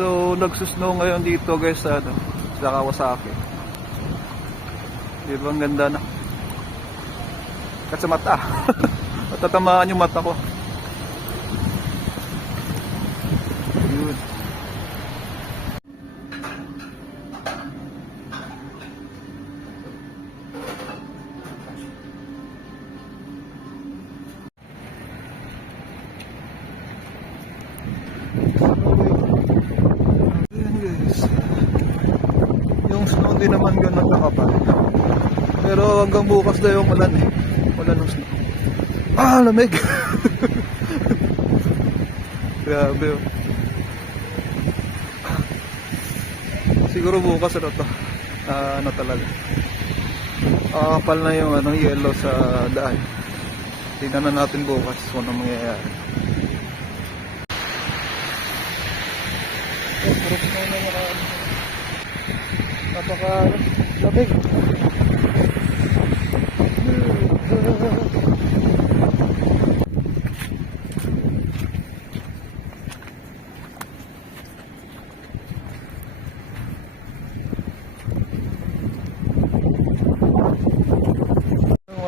So nagsusnow ngayon dito guys sa Kawasaki. Di ba ang ganda na? Kat sa mata. Matatamaan yung mata ko. Yun. Ayan guys. Yung snow din naman ganun nakapal. Pero hanggang bukas na yung ulan eh. Ulan ng snow. Ah, lamig! Grabe oh. Siguro bukas ano to. Ano talaga. Kapal na yung yellow sa daan. Tingnan na natin bukas kung ano mangyayari. Pero snow na napaka-lamig.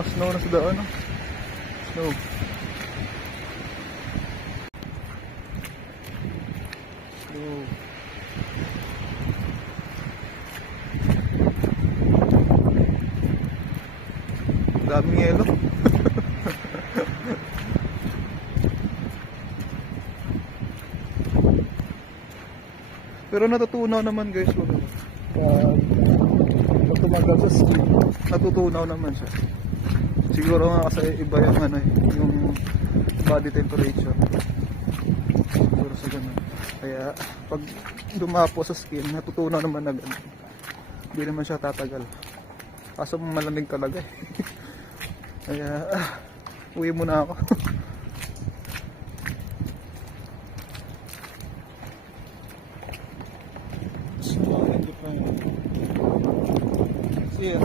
Snow na sa daan, no? Snow. Snow. Daming yelo. Pero natutunaw naman guys kung tumagal sa ski, natutunaw naman siya. Siguro nga kasi iba yung yung body temperature. Siguro sa ganun. Kaya pag dumapo sa skin, natutunaw naman agad. Hindi naman siya tatagal. Kaso malamig talaga eh. Kaya uwi muna ako. See ya.